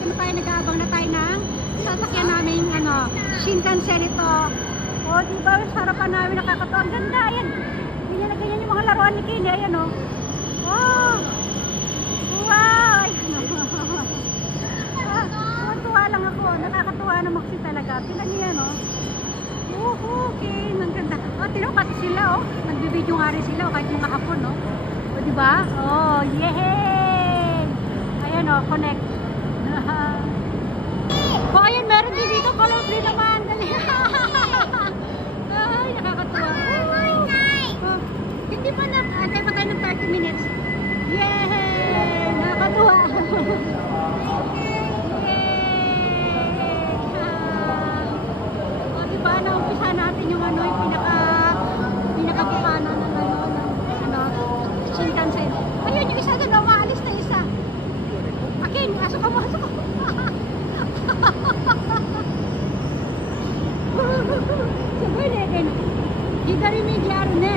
dito na tayo, nag-aabang na tayo ng sasakyan namin, Shinkansen ito. O, diba, sarapan namin, nakakatawa. Ang ganda, ayan. Ganyan na ganyan yung mga laruan ni Kine, ayan o. Oh! Wow! Tuwa lang ako, nakakatuwa na maksi talaga. Tingnan niyo yan, o. Okay, ang ganda. O, tingnan pati sila, o. Nagbibidyo nga rin sila, o, kahit yung kahapon, o. O, diba? Oh, yehey! Ayan, o, connect. O, ayan, meron din dito, color blue naman. Dali. Ay, nakakatuwa. Oh, hindi pa na, antay pa tayo ng 30 minutes. Yehey! Nakakatuwa. Diba, naumpisa natin yung yung pinaka-bukana ng Shinkansen. Ayun, yung isa doon, umaalis na isa. Akin, asok ka mo. Sabay na yun. Hidari may klaro na.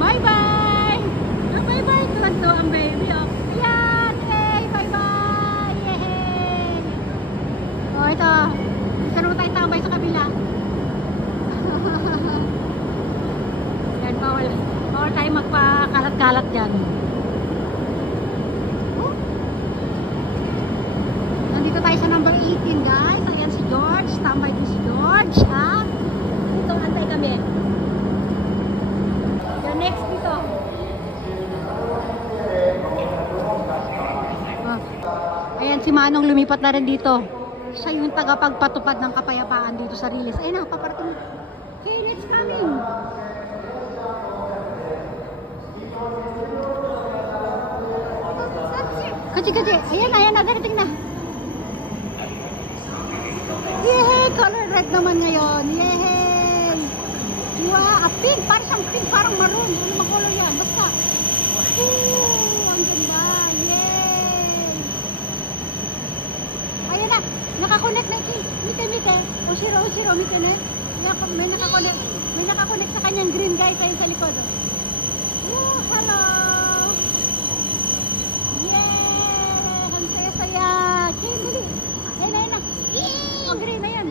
Bye-bye! Bye-bye! Tuwan-to ang baby, oh. Yan! Hey! Bye-bye! Yehey! Oh, ito. Isa naman tayo tambay sa kabila. Yan, bawal tayo magpakalat-kalat dyan. Nandito tayo sa number 18, guys. Ayan si George. Tambay din si George, ha? Dito, antay kami. Yan, next dito. Ayan si Manong lumipat na rin dito. Siya yung tagapagpatupad ng kapayapaan dito sa Riles. Ayun na, paparating. Okay, it's coming. Kachi. Ayan na, darating na. Yehey! Color red naman ngayon. Yehey! Wow! Pink! Parang siyang pink, parang maroon. Ano makulor yan? Basta. Ooh! Ang ganda! Yehey! Ayan na! Nakakonect na ito. Mite. O zero, mite na. May nakakonect sa kanyang green guys ayun sa likod. Oh, hello! Yeah! Ang saya-saya! Dali! Ayun na. Ang green na yan.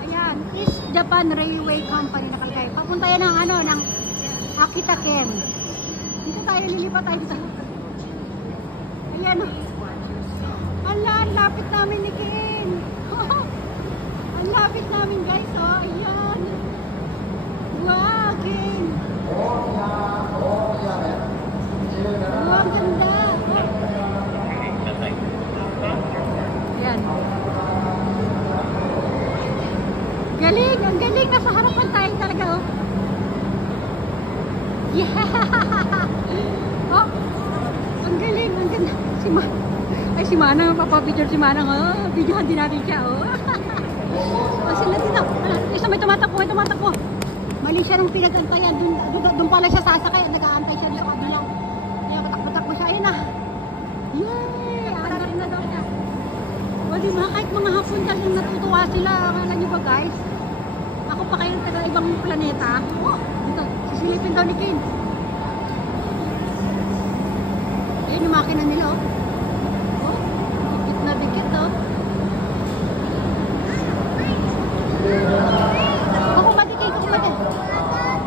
Ayan. East Japan Railway Company nakalagay. Papunta yan ng Akita-ken. Dito tayo, lilipat tayo dito. Ayan. Ang lapit namin ni Ken. Ang lapit namin guys, oh. Ayan. Wow, Ken. Wow, ang ganda. Ayan. Galing, ang galing. Nasa harapan tayo talaga, oh. Yeah. Oh, ang galing, ang ganda. Si Manang, papapicture si Manang, oh. Videohan din natin siya, oh. Oh, sila dito. Isa may tumatakbo. Mali siya nung pinag-antayan. Doon pala siya sasakay. Nag-aantay siya dito kabilang. Kaya patakbo siya. Ayun na. Yay! Aandar na daw siya. O, diba? Kahit mga hapon talagang natutuwa sila. Akala nyo ba, guys? Ako pa kayong taga-ibang planeta. Oh, dito. Sisilipin daw ni Ken. Ayun yung makina nila, oh.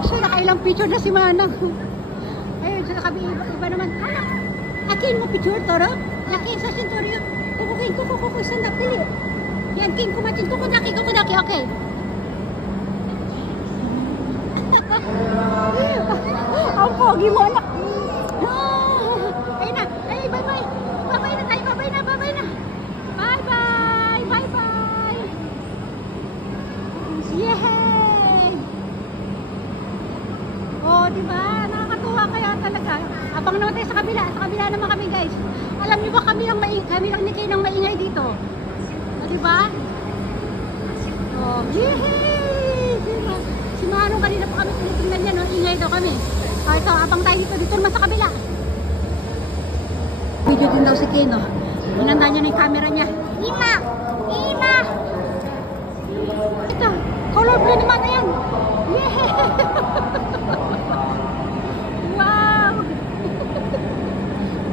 So, nakailang picture na si Manang. Ayun, sa kabi iba naman. Akin mo picture, Toro? Akin sa sentoryo. Kukukin, sandap, dili. Yan, King, kumatin, kukudaki, okay. Ang pogi mo, anak. Ayun na, bye-bye. Bye-bye na tayo, bye-bye na. Bye-bye. Yehey! Oh, diba? Nakakatuwa kaya talaga. Abang naman tayo sa kabila. Sa kabila naman kami, guys. Alam niyo ba kami lang ni Kay ng maingay dito? O, diba? Oh, yehey! Diba? Si Manong kanina pa kami tinitingnan niya, no? Ingay daw kami. Oh, ito, abang tayo dito naman sa kabila. Video din daw si Kay, no? Inanda niya na yung camera niya. Ima! Ito, color blue naman na yan. Yeah! Wow!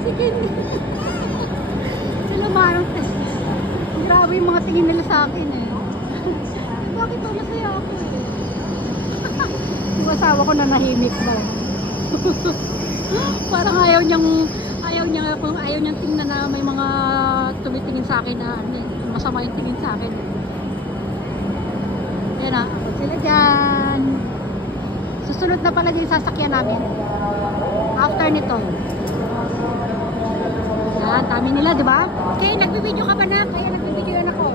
Sige. Sila Manong. Grabe yung mga tingin nila sa akin eh. Bakit ba masaya ako eh? Yung asawa ko na nahimik ba? Parang ayaw niyang tingnan na may mga tumitingin sa akin na ano, masama yung tingin sa akin. Yan na, sila dyan. Susunod na pala yung sasakyan namin. After nito. Yan, dami nila, di ba? Okay, nagbibideo ka ba na? Kaya nagbibideo yan ako.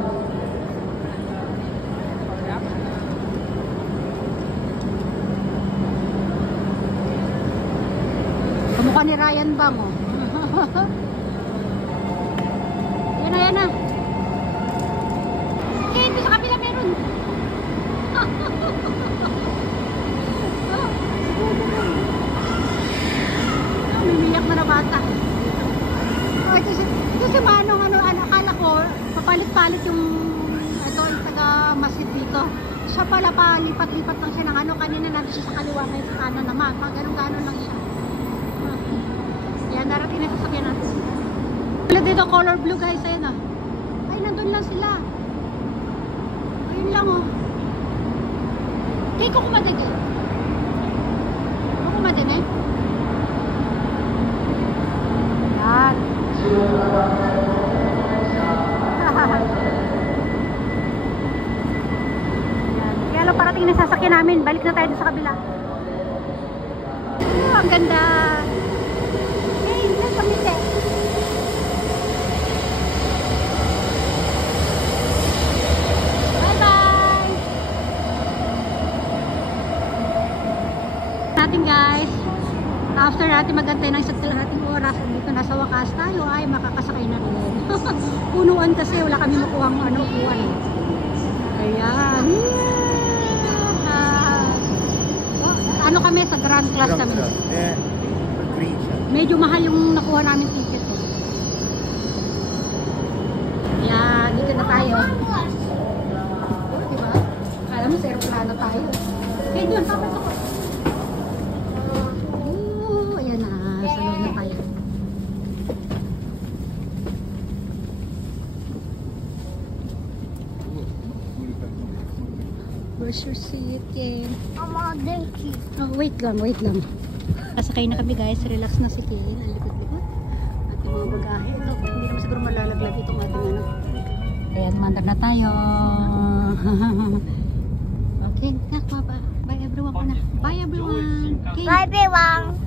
Kamukha ni Ryan Bang, oh. Yan na, yan na. Okay, ito sa kapila meron. May miyak na bata. Oh, ito si Manong, akala ko, papalit-palit yung, ito, yung taga-masjid dito. Siya pala pa, lipat-lipat lang siya ng kanina natin siya sa kaliwa, ngayon sa kanan naman. Pag ganun-ganon lang siya. Yan, darating na sasakyan natin. Wala dito, color blue guys, ayun ah. Ay, nandun lang sila. Ayun lang oh. Kaya ko kumadig eh. Ako kumadig eh. Yan. Kaya lang parating na sasakyan namin. Balik na tayo sa kabila. Oh, ang ganda. Hey, saan kami te? Bye-bye! Natin guys. After natin magantay ng isa't kalahating oras, dito nasa wakas tayo ay makakasakay na rin. Punuan kasi wala kami makuha ang upuan. Ayan. Ano kami sa grand class kami. Medyo mahal yung nakuha namin ticket. Ayan, dito na tayo. Diba? Kala mo sa aeroplano tayo. Eh doon, tapos ako. Ayan na, sa loob na tayo. Where's your seat? Yeah. Oh, wait lang. Kasakay na kami guys. Relax na si Kane. Ang likod-likod. At yung mga bagahe. Ito, hindi naman siguro malalaglag itong ating ano. Ayan, mandar na tayo. Okay, bye everyone. Bye everyone. Okay. Bye everyone.